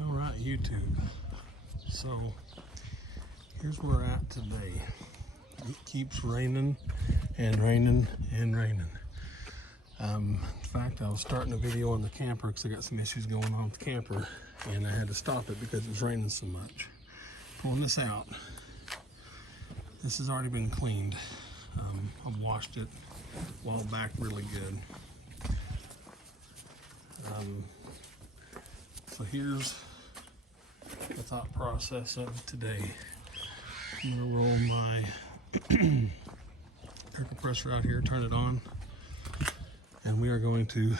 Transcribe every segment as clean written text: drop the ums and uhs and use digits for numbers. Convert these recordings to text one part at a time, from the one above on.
All right, YouTube. So here's where we're at today. It keeps raining and raining and raining. In fact, I was starting a video on the camper because I got some issues going on with the camper, and I had to stop it because it was raining so much. Pulling this out. This has already been cleaned. I've washed it a while back really good. So here's the thought process of today. I'm gonna roll my air compressor out here, turn it on, and we are going to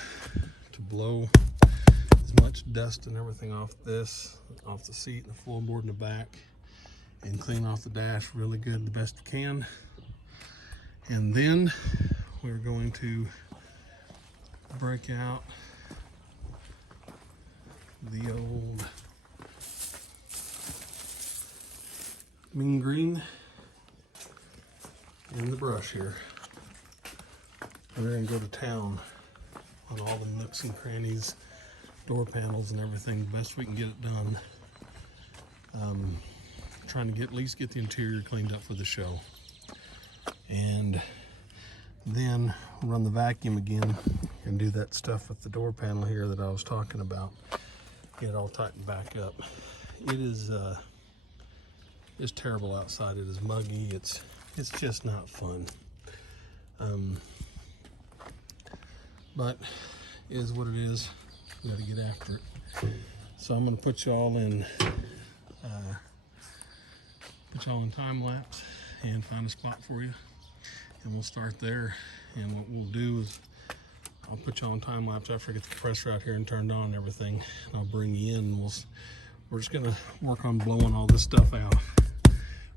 blow as much dust and everything off the seat and the floorboard in the back, and clean off the dash really good, the best we can. And then we're going to break out the old mean green and the brush here. We're going to go to town on all the nooks and crannies, door panels and everything, the best we can get it done. Trying to at least get the interior cleaned up for the show. And then run the vacuum again and do that stuff with the door panel here that I was talking about. Get it all tightened back up. It is it's terrible outside. It is muggy. It's just not fun. But it is what it is. We got to get after it. So I'm going to put y'all in time lapse and find a spot for you, and we'll start there. And what we'll do is I'll put y'all in time lapse after I get the compressor out here and turned on and everything, and I'll bring you in. We're just gonna work on blowing all this stuff out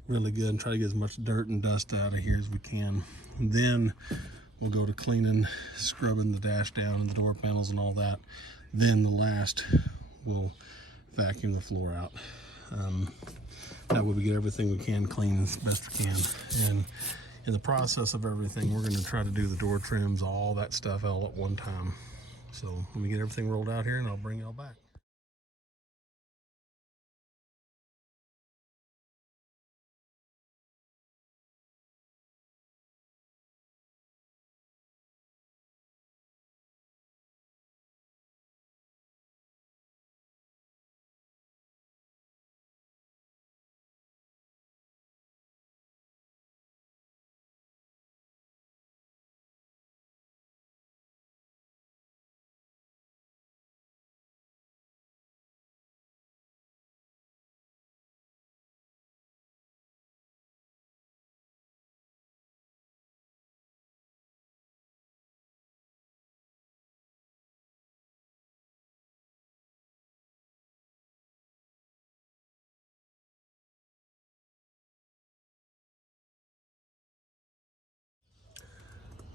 really good and try to get as much dirt and dust out of here as we can. And then we'll go to cleaning, scrubbing the dash down and the door panels and all that. Then the last, we'll vacuum the floor out. That way we get everything we can clean as best we can. And in the process of everything, we're going to try to do the door trims, all that stuff all at one time. So let me get everything rolled out here and I'll bring y'all back.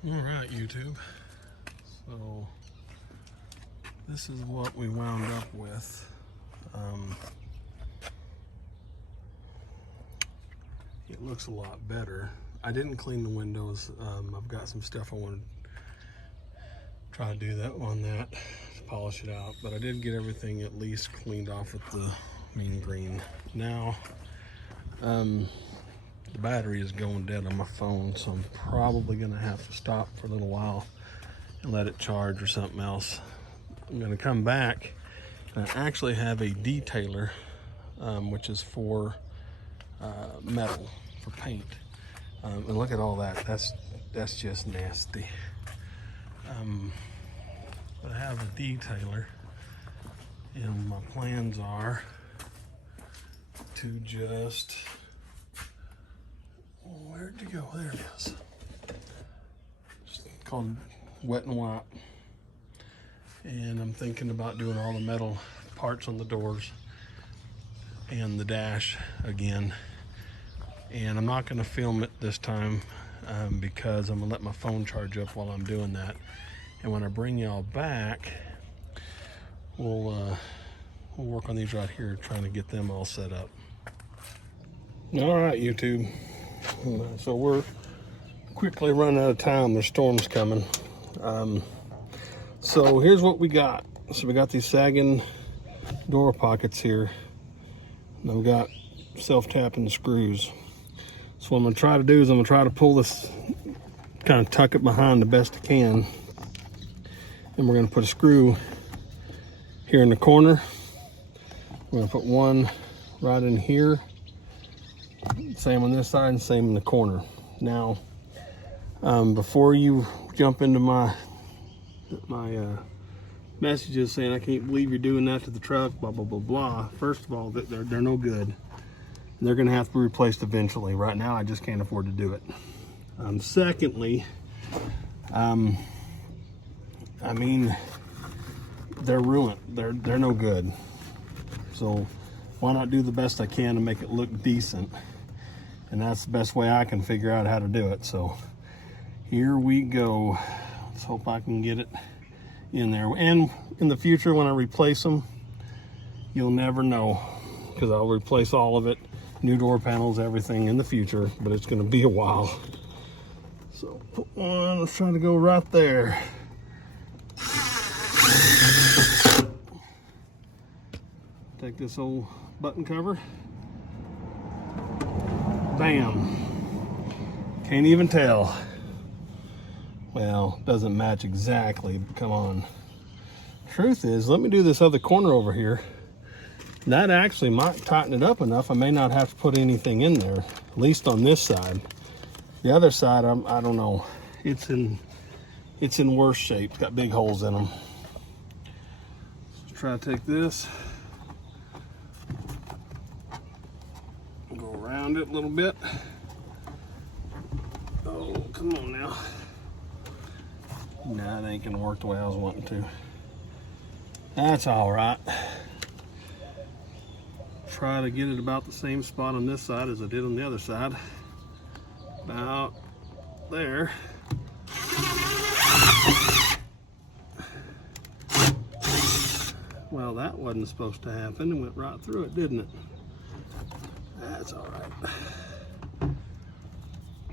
All right, YouTube. So this is what we wound up with. It looks a lot better. I didn't clean the windows. I've got some stuff I want to try to do that on that to polish it out, but I did get everything at least cleaned off with the mean green. Now, the battery is going dead on my phone, so I'm probably gonna have to stop for a little while and let it charge or something else. I'm gonna come back, and I actually have a detailer, which is for metal, for paint. And look at all that. That's just nasty. But I have a detailer, and my plans are to just, where'd you go? There it is. It's called wet and wipe. And I'm thinking about doing all the metal parts on the doors and the dash again. And I'm not gonna film it this time because I'm gonna let my phone charge up while I'm doing that. And when I bring y'all back, we'll work on these right here, trying to get them all set up. All right, YouTube. So we're quickly running out of time. There's storms coming. So here's what we got. So we got these sagging door pockets here, and I've got self-tapping screws. So what I'm going to try to do is I'm going to try to pull this, kind of tuck it behind the best I can, and we're going to put a screw here in the corner. We're going to put one right in here, same on this side and same in the corner. Now before you jump into my messages saying I can't believe you're doing that to the truck, blah blah blah blah, first of all, they're no good. They're going to have to be replaced eventually. Right now I just can't afford to do it. Secondly, I mean, they're ruined. They're no good. So why not do the best I can to make it look decent? And that's the best way I can figure out how to do it. So here we go. Let's hope I can get it in there. And in the future, when I replace them, you'll never know, because I'll replace all of it, new door panels, everything in the future, but it's going to be a while. So put one, let's try to go right there. Take this old button cover. Bam. Can't even tell. Well, doesn't match exactly, but come on. Truth is, let me do this other corner over here. That actually might tighten it up enough. I may not have to put anything in there, at least on this side. The other side, I don't know. It's in worse shape. It's got big holes in them. Let's try to take this. Go around it a little bit. Oh, come on now. Nah, it ain't gonna work the way I was wanting to. That's all right. Try to get it about the same spot on this side as I did on the other side. About there. Well, that wasn't supposed to happen. It went right through it, didn't it? That's all right.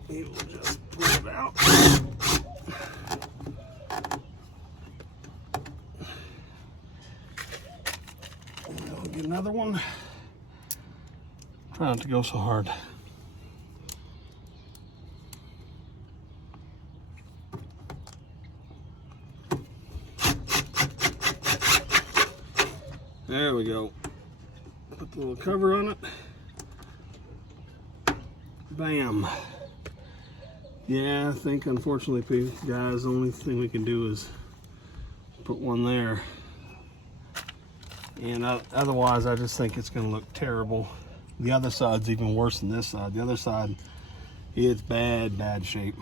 We will just pull it out. We'll get another one. Try not to go so hard. There we go. Put the little cover on it. Bam. Yeah, I think unfortunately, guys, the only thing we can do is put one there. And otherwise, I just think it's going to look terrible. The other side's even worse than this side. The other side is bad shape.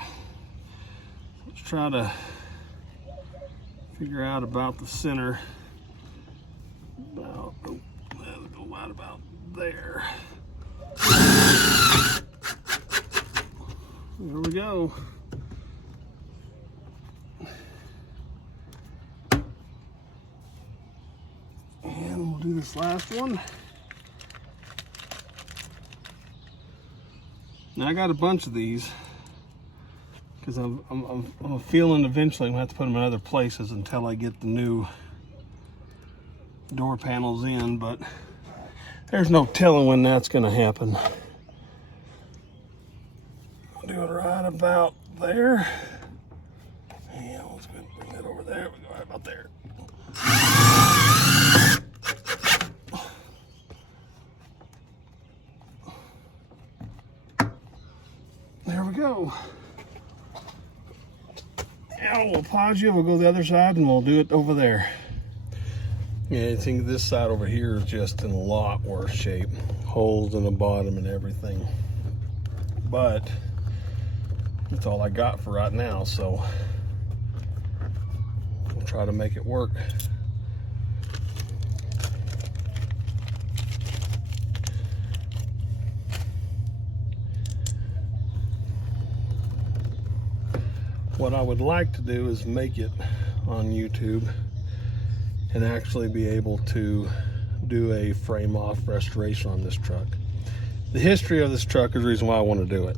Let's try to figure out about the center. About, oh, that'll go right about there. There we go. And we'll do this last one. Now I got a bunch of these because I'm feeling eventually I'm gonna have to put them in other places until I get the new door panels in, but there's no telling when that's gonna happen. I'll do it right about there. Yeah, let's go ahead and bring that over there. We go right about there. There we go. Now we'll pause you, we'll go the other side and we'll do it over there. Yeah, I think this side over here is just in a lot worse shape. Holes in the bottom and everything. But that's all I got for right now, so we'll try to make it work. What I would like to do is make it on YouTube and actually be able to do a frame off restoration on this truck. The history of this truck is the reason why I want to do it.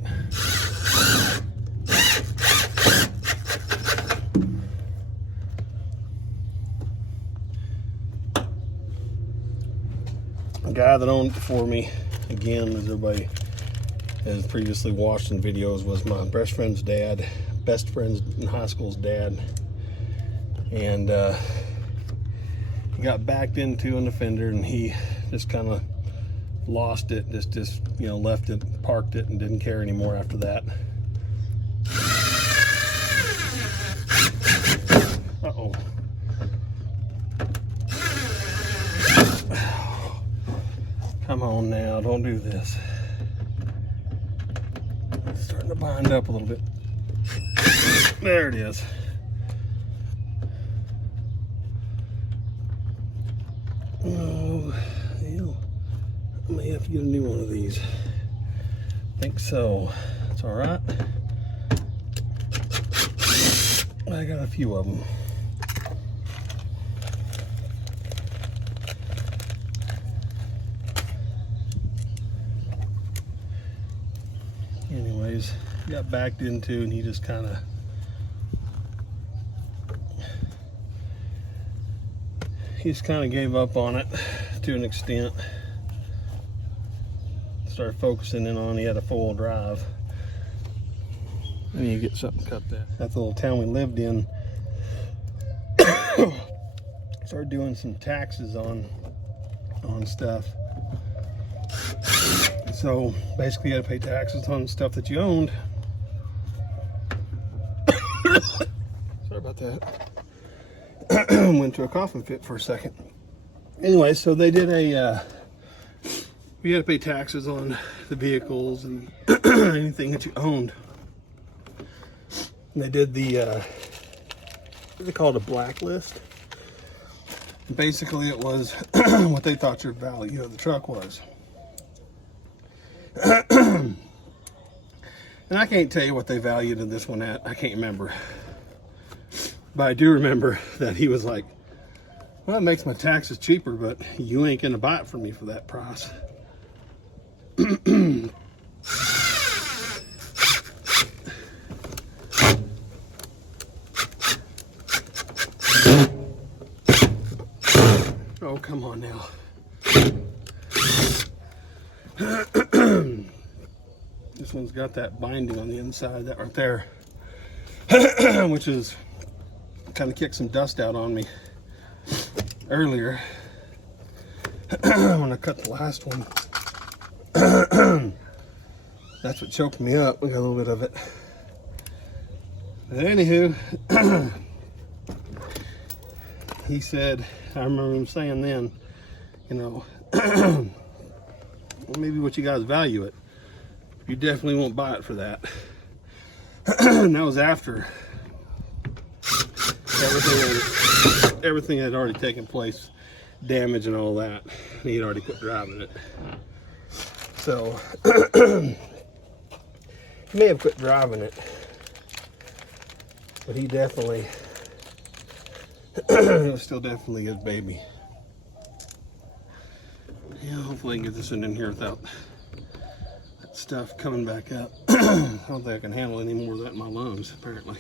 The guy that owned it before me, again, as everybody has previously watched in videos, was my best friend's dad, best friend's in high school's dad. And he got backed into an offender, and he just kind of lost it, just you know, left it, parked it, and didn't care anymore after that. Uh-oh. Come on now, don't do this. It's starting to bind up a little bit. There it is. Oh, hell. I may have to get a new one of these. I think so. It's all right. I got a few of them. Anyways, got backed into, and he just kind of gave up on it to an extent. Started focusing in on, he had a four-wheel drive. I need to get something cut that. That's the little town we lived in. Started doing some taxes on stuff. So basically you had to pay taxes on stuff that you owned. Sorry about that. Went to a coughing fit for a second. Anyway, so they did we had to pay taxes on the vehicles and anything that you owned. And they did the what they call it, a blacklist. Basically it was what they thought your value of the truck was. And I can't tell you what they valued in this one at. I can't remember. But I do remember that he was like, well, it makes my taxes cheaper, but you ain't gonna buy it from me for that price. Oh, come on now. This one's got that binding on the inside, that right there, which is kind of kicked some dust out on me earlier when I cut the last one. That's what choked me up. We got a little bit of it. But anywho, he said, I remember him saying then, you know, well, maybe what you guys value it. You definitely won't buy it for that. And that was after everything had already taken place, damage and all that. And he had already quit driving it. So he may have quit driving it, but he definitely it was still definitely his baby. Yeah, hopefully I can get this one in here without that stuff coming back up. I don't think I can handle any more of that in my lungs, apparently.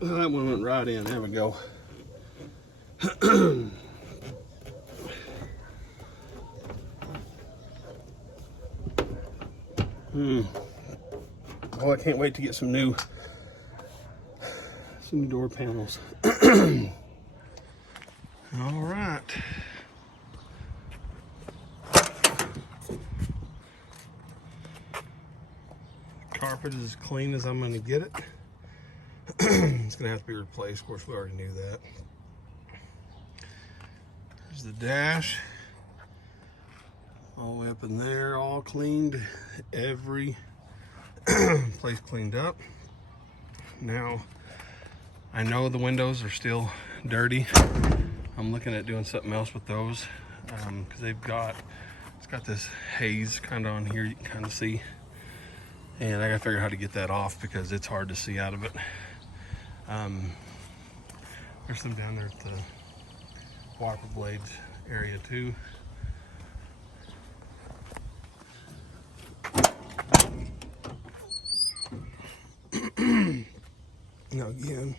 Well, that one went right in. There we go. Oh, I can't wait to get some new door panels. All right. Carpet is as clean as I'm going to get it. It's going to have to be replaced. Of course, we already knew that. There's the dash. All the way up in there, all cleaned. Every place cleaned up. Now, I know the windows are still dirty. I'm looking at doing something else with those because it's got this haze kind of on here, you can kind of see. And I gotta figure out how to get that off because it's hard to see out of it. There's some down there at the wiper blades area too. Now again,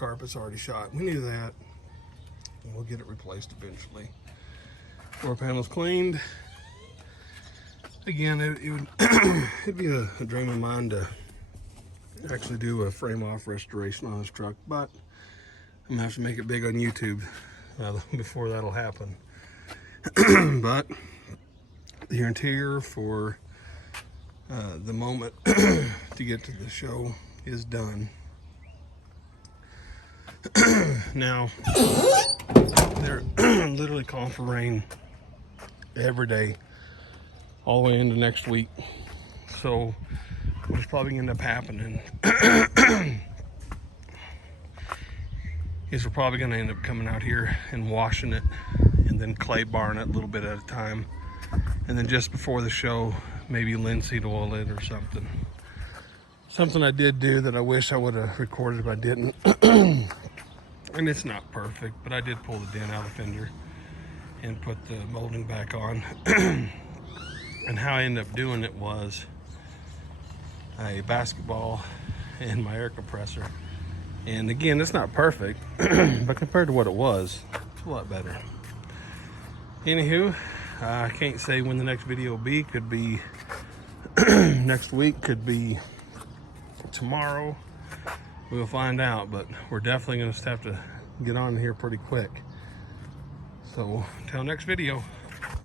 carpet's already shot. We knew that. And we'll get it replaced eventually. Floor panel's cleaned. Again, it would it'd be a dream of mine to actually do a frame off restoration on this truck, but I'm gonna have to make it big on YouTube before that'll happen. But the interior for the moment to get to the show is done. Now they're literally calling for rain every day all the way into next week, so what's probably gonna end up happening is we're probably gonna end up coming out here and washing it and then clay barring it a little bit at a time, and then just before the show maybe linseed oil it or something I did do that I wish I would have recorded but I didn't. And it's not perfect, but I did pull the dent out of the fender and put the molding back on. And how I ended up doing it was a basketball and my air compressor. And again, it's not perfect, but compared to what it was, it's a lot better. Anywho, I can't say when the next video will be. Could be next week, could be tomorrow. We'll find out, but we're definitely going to have to get on here pretty quick. So, until next video.